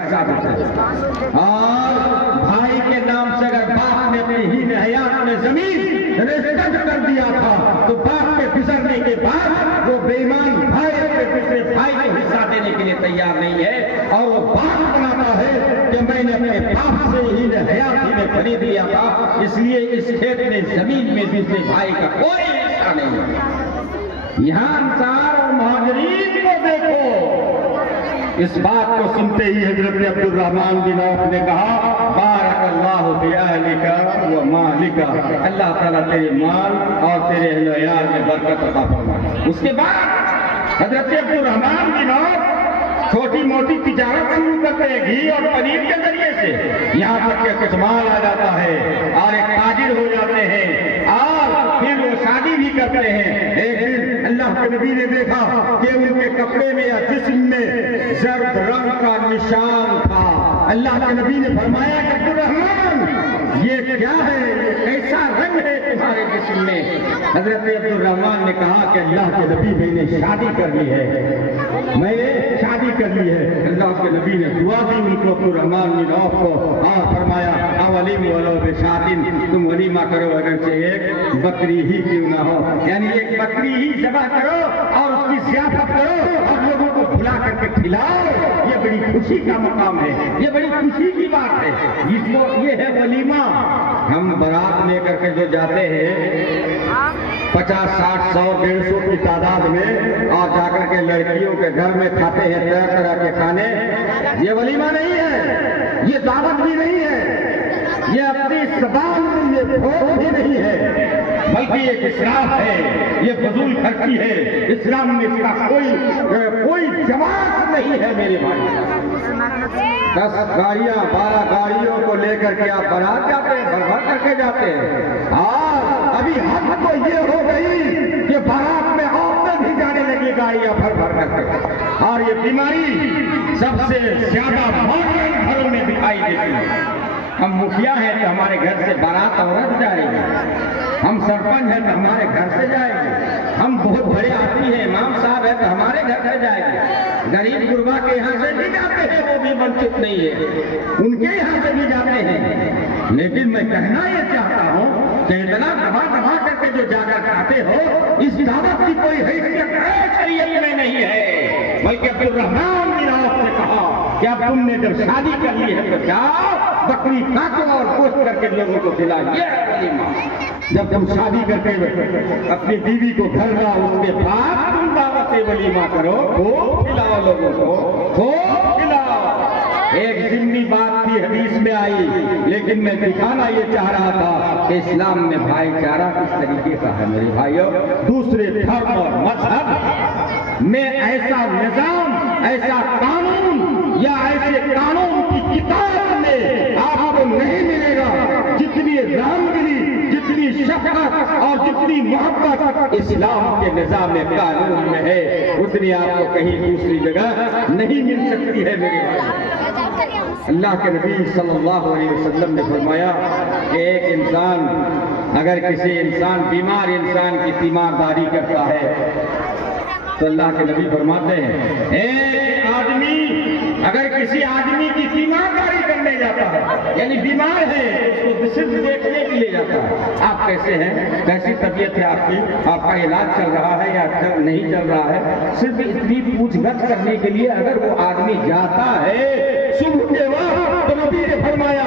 حصہ دیتا ہے۔ اور بھائی کے نام سے اگر باپ نے اپنی ہی حیات میں زمین رجسٹرڈ کر دیا تھا تو باپ کے گزرنے کے بعد وہ بے ایمان بھائی اپنے دوسرے بھائی کو حصہ دینے کے لیے تیار نہیں ہے، اور وہ باپ بناتا ہے کہ میں نے اپنے باپ سے ہی حیات ہی میں خرید لیا تھا، اس لیے اس کھیت میں زمین میں دوسرے بھائی کا کوئی حصہ نہیں ہے۔ یہاں انصار اور مہاجرین کو دیکھو۔ اس بات کو سنتے ہی حضرت عبد الرحمن بن عوف نے کہا بارک اللہ فی اہلک و مالک، اللہ تعالیٰ تیرے مال اور تیرے اہل و عیال میں برکت عطا فرمائے۔ اس کے بعد حضرت عبد الرحمن بن عوف چھوٹی موٹی تجارت شروع کرتے ہیں گھی اور پنیر کے ذریعے سے، یہاں تک کہ کچھ مال آ جاتا ہے اور ایک تاجر ہو جاتے ہیں، اور پھر وہ شادی بھی کرتے ہیں۔ ایک دن اللہ کے نبی نے دیکھا کہ ان کے کپڑے میں یا جسم میں زرد رنگ کا نشان تھا۔ اللہ کے نبی نے فرمایا کہ عبد الرحمن یہ کیا ہے، یہ کیسا رنگ ہے تمہارے جسم میں؟ حضرت عبد الرحمن نے کہا کہ اللہ کے نبی میں نے شادی کر لی ہے، میں نے شادی کر لی ہے۔ اللہ کے نبی نے دعا دی ان کو، عبد الرحمن بن عوف کو، اور فرمایا اولیم ولو بشاتن، تم ولیمہ کرو اگرچہ ایک بکری ہی کیوں نہ ہو، یعنی ایک بکری ہی ذبح کرو اور اس کی ضیافت کرو اور لوگوں کو بلا کر کے کھلاؤ، یہ بڑی خوشی کا مقام ہے، یہ بڑی خوشی کی بات ہے، اس کو یہ ہے ولیمہ۔ ہم بارات لے کر کے جو جاتے ہیں 50 60 100 150 کی تعداد میں، اور جا کر کے لڑکیوں کے گھر میں کھاتے ہیں طرح طرح کے کھانے، یہ ولیمہ نہیں ہے، یہ دعوت بھی نہیں ہے، یہ اپنی زبان میں یہ بھوک بھی نہیں ہے، بلکہ ایک اسراف ہے، یہ فضول خرچی ہے۔ اسلام میں اس کا کوئی جواز نہیں ہے میرے بھائی۔ 10 گاڑیاں 12 گاڑیوں کو لے کر کے آپ بارات جاتے ہیں، بھر بھر کر کے جاتے ہیں، اور ابھی حد تو یہ ہو گئی کہ بارات میں عورتیں بھی جانے لگی گاڑیاں بھر بھر کر کے، اور یہ بیماری سب سے زیادہ ماڈرن گھروں میں دکھائی دیتی ہے۔ ہم مکھیا ہیں تو ہمارے گھر سے بارات عورت جائے گی، ہم سرپنچ ہیں تو ہمارے گھر سے جائے گی، ہم بہت بڑے آدمی ہیں، امام صاحب ہیں تو ہمارے گھر سے جائے گی، غریب غربا کے یہاں سے بھی جاتے ہیں، وہ بھی ونچت نہیں ہے، ان کے یہاں سے بھی جاتے ہیں۔ لیکن میں کہنا یہ چاہتا ہوں کہ اتنا دبا دبا کر کے جو جا کر کھاتے ہو، اس دعوت کی کوئی حیثیت شریعت میں نہیں ہے، بلکہ عبد الرحمن بن عوف نے کہا کہ اب تم نے جب شادی کر لی ہے تو جاؤ بکری کاٹو اور گوشت کر کے لوگوں کو کھلاؤ، یہ ہے ولیمہ۔ جب تم شادی کر کے اپنی بیوی کو گھر لاؤ، اس کے بعد تم دعوت ولیمہ کرو، خوب کھلاؤ لوگوں کو، خوب کھلاؤ۔ ایک ضمنی بات تھی حدیث میں آئی، لیکن میں دکھانا یہ چاہ رہا تھا کہ اسلام میں بھائی چارہ کس طریقے کا ہے میرے بھائیوں۔ دوسرے دھرم اور مذہب میں ایسا نظام، ایسا قانون یا ایسے قانون کی کتاب میں آپ کو نہیں ملے گا جتنی رحمدلی، جتنی شفقت اور جتنی محبت اسلام کے نظام قانون میں ہے، اتنی آپ کو کہیں دوسری جگہ نہیں مل سکتی ہے میرے بھائی۔ اللہ کے نبی صلی اللہ علیہ وسلم نے فرمایا کہ ایک انسان اگر کسی بیمار انسان کی تیمارداری کرتا ہے تو اللہ کے نبی فرماتے ہیں ایک آدمی اگر کسی آدمی کی تیمارداری کرنے جاتا ہے، یعنی بیمار ہے، اس کو صرف دیکھنے کے لیے جاتا ہے، آپ کیسے ہیں، کیسی طبیعت ہے آپ کی، آپ کا علاج چل رہا ہے یا نہیں چل رہا ہے، صرف اتنی پوچھ گچھ کرنے کے لیے اگر وہ آدمی جاتا ہے صبح کے وقت، تو نبی نے فرمایا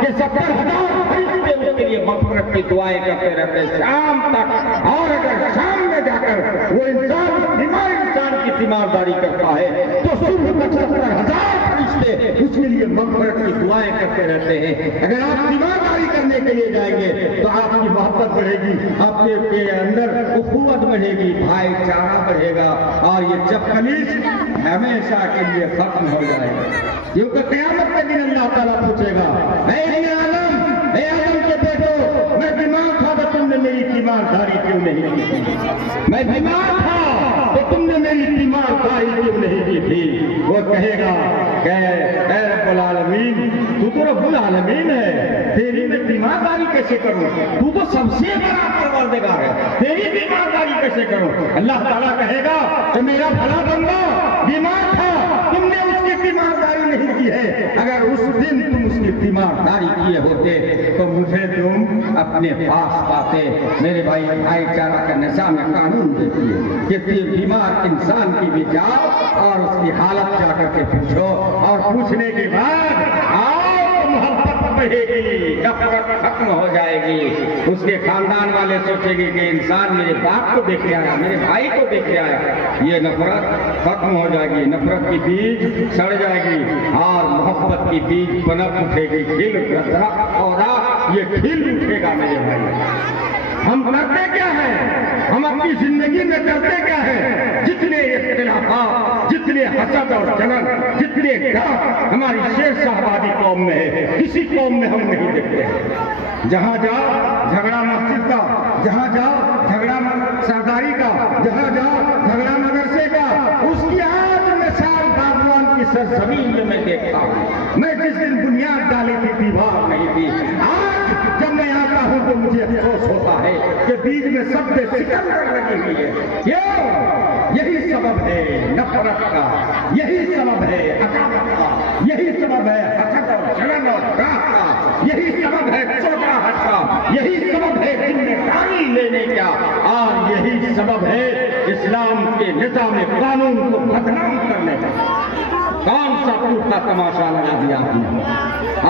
کہ 70,000 فرشتے اس کے لیے مغفرت کی دعائیں کرتے رہتے شام تک، اور اگر شام میں جا کر وہ انسان بیمار انسان کی تیمارداری کرتا ہے تو صبح تک 70,000 فرشتے اس کے لیے مغفرت کی دعائیں کرتے رہتے ہیں۔ اگر آپ تیمارداری کرنے کے لیے جائیں گے تو آپ کی محبت بڑھے گی، آپ کے اندر اخوت بڑھے گی، بھائی چارہ بڑھے گا، اور یہ چپکلیس ہمیشہ کے لیے ختم ہو جائے گا، کیونکہ قیامت کے دن اللہ تعالیٰ پوچھے گا اے آدم کے بیٹو، میں بیمار تھا تو تم نے میری تیمارداری کیوں نہیں کی تھی؟ میں بیمار تھا تو تم نے میری تیمارداری کیوں نہیں کی تھی؟ وہ کہے گا کہ اے رب العالمین، تو تو رب العالمین ہے، تیری میں تیمارداری کیسے کروں؟ تو تو سب سے بڑا پروردگار ہے، تیری تیمارداری کیسے کروں؟ اللہ تعالیٰ کہے گا کہ میرا بھلا بندہ بیمار تھا، تم نے اس کی تیمارداری نہیں کی ہے. اگر اس دن تم اس کی تیمارداری کیے ہوتے تو مجھے تم اپنے پاس پاتے. میرے بھائی بھائی چارہ کا نظام قانون دیکھیے کہ بیمار انسان کی بھی جاؤ اور اس کی حالت جا کر کے پوچھو, اور پوچھنے کے بعد آؤ محبت بڑھے گی, نفرت ختم ہو جائے گی. اس کے خاندان والے سوچیں گے کہ انسان میرے باپ کو دیکھ کے آیا, میرے بھائی کو دیکھ کے آیا. یہ نفرت ختم ہو جائے گی, نفرت کی بیج سڑ جائے گی اور محبت کی بیج پنپ اٹھے گی. کھل درخت پودا یہ کھل اٹھے گا. میرے بھائی ہم کرتے کیا ہیں, ہم اپنی زندگی میں کرتے کیا ہیں؟ جتنے اختلافات, جتنے حسد اور جلن, جتنے ڈر ہماری شیر صاحبادی قوم میں ہے, کسی قوم میں ہم نہیں دیکھتے ہیں. جہاں جاؤ جھگڑا مسجد کا, جہاں جاؤ جھگڑا سرداری کا, جہاں جاؤ جھگڑا مدرسے کا. اس کی آج مثال بابلان کی سرزمین میں دیکھتا ہوں. میں جس دن بنیاد ڈالی تھی دیوار نہیں تھی. آج جب میں آتا ہوں تو مجھے افسوس ہوتا ہے کہ بیچ میں سب سے سکندر لگی ہوئی ہے. کیوں؟ یہی سبب ہے نفرت کا, یہی سبب ہے عداوت کا, یہی سبب ہے حسد اور جلن اور راہ کا, یہی سبب ہے چوٹاہٹ کا, یہی سبب ہے ذمہ داری لینے کا, اور یہی سبب ہے اسلام کے نظام قانون کو بدنام کرنے کا. کون سا ٹوٹتا تماشا لگا دیا آپ نے؟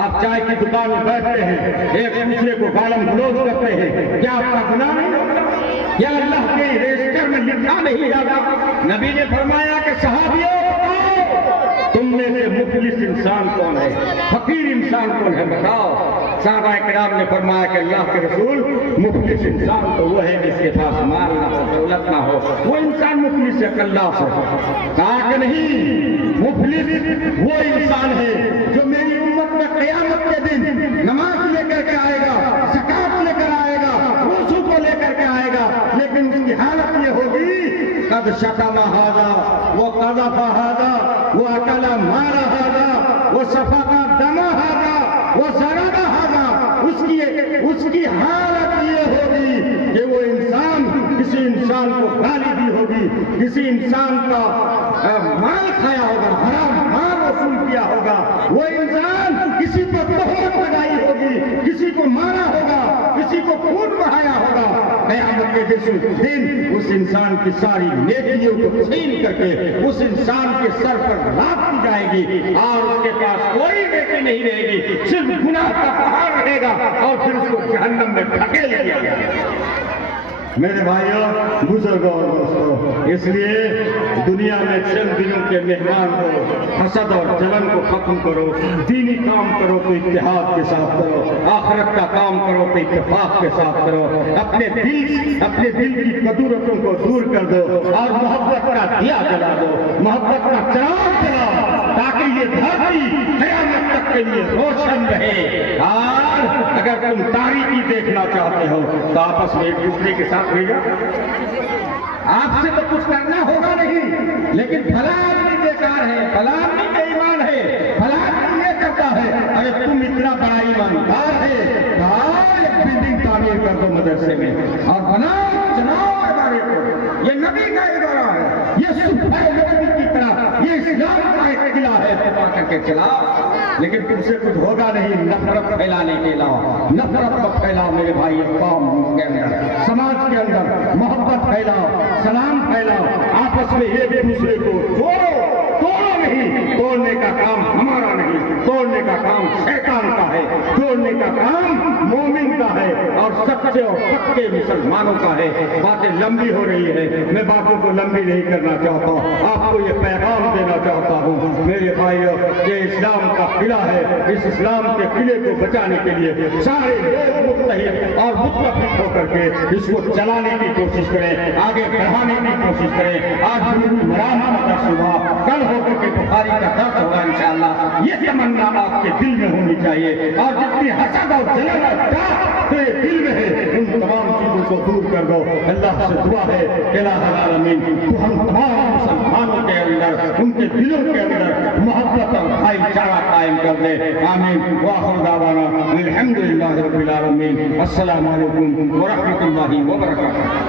آپ چائے کی دکان میں بیٹھتے ہیں, ایک دوسرے کو گالم گلوچ کرتے ہیں, کیا آپ کا گناہ نہیں؟ کیا اللہ کے رجسٹر میں لکھا نہیں جاتا؟ نبی نے فرمایا کہ صحابیوں تم میں سے مفلس انسان کون ہے, فقیر انسان کون ہے, بتاؤ. صحابہ کرام نے فرمایا کہ اللہ کے رسول مفلس انسان تو وہ ہے جس کے پاس مال نہ ہو, دولت نہ ہو, وہ انسان مفلس ہے. اللہ سے کہا کہ نہیں, مفلس وہ انسان ہے جو میری امت میں قیامت کے دن نماز لے کر کے آئے گا, زکات لے کر آئے گا, وضو کو لے کر کے آئے گا, لیکن اس کی حالت یہ ہوگی قد شتم ھذا وقذف ھذا واکل مال ھذا وسفک دم ھذا وضرب ھذا. اس کی حالت یہ ہوگی کہ وہ انسان کسی انسان کو گالی دی ہوگی, کسی انسان کا مال کھایا ہوگا, حرام مال وصول کیا ہوگا, وہ انسان کسی کو تہمت لگائی ہوگی, کسی کو مارا ہوگا, کسی کو خون بہایا ہوگا. قیامت کے دن اس انسان کی ساری نیکیوں کو چھین کر کے اس انسان کے سر پر لاد دی جائے گی, اور اس کے پاس کوئی نیکی نہیں رہے گی, صرف گناہ کا پہاڑ رہے گا, اور پھر اس کو جہنم میں دھکیل دیا جائے گا. میرے بھائیوں, بزرگوں اور دوستوں, اس لیے دنیا میں چند دنوں کے مہمان کو حسد اور جلن کو ختم کرو. دینی کام کرو تو اتحاد کے ساتھ کرو, آخرت کا کام کرو تو اتفاق کے ساتھ کرو. اپنے دل کی کدورتوں کو دور کر دو اور محبت کا دیا جلا دو, محبت کا چراغ جلاؤ, تاکہ یہ دھرتی قیامت تک کے لیے روشن رہے. اور اگر تم تاریکی دیکھنا چاہتے ہو تو آپس میں ایک دوسرے کے ساتھ بھیجا. آپ سے تو کچھ کرنا ہوگا نہیں, لیکن بھلا آدمی بیکار ہے, بھلا آدمی بے ایمان ہے, بھلا آدمی یہ کرتا ہے. ارے تم اتنا بڑا ایماندار ہے, ایک بلڈنگ تعمیر کر دو مدرسے میں اور بناؤ چلاؤ ادارے کو. یہ نبی کا ادارہ ہے, یہ صبح نبی کی طرح یہ اسلام کا ایک قلعہ ہے, دفاع کر کے چلاؤ. لیکن تم سے کچھ ہوگا نہیں نفرت پھیلانے کے علاوہ. نفرت کو پھیلاؤ میرے بھائی, قوم کے اندر, سماج کے اندر محبت پھیلاؤ, سلام پھیلاؤ, آپس میں ایک دوسرے کو توڑو نہیں. توڑنے کا کام ہمارا نہیں, توڑنے کا کام شیطان کا ہے, توڑنے کا کام مومن کا ہے اور سچے اور پکے مسلمانوں کا ہے. باتیں لمبی ہو رہی ہے, میں باتوں کو لمبی نہیں کرنا چاہتا ہوں. آپ کو یہ پیغام دینا چاہتا ہوں میرے بھائیوں, یہ اسلام کا قلعہ ہے. اس اسلام کے قلعے کو بچانے کے لیے سارے لوگ متحد اور متفق ہو کر کے اس کو چلانے کی کوشش کریں, آگے بڑھانے کی کوشش کریں. آج مرام کا صبح, کل ہو کر کے بخاری کا درس ہوگا انشاءاللہ. یہ تمنا آپ کے دل میں ہونی چاہیے, اور جتنی حسد اور جلن اور دل میں ہے ان تمام چیزوں کو دور کر دو. اللہ سے دعا ہے کہ الہ العالمین تو ہم تمام مسلمانوں کے اندر, ان کے دلوں کے اندر محبت اور بھائی چارہ قائم کر دے. آمین. وآخر دعوانا الحمدللہ رب العالمین. السلام علیکم ورحمۃ اللہ وبرکاتہ.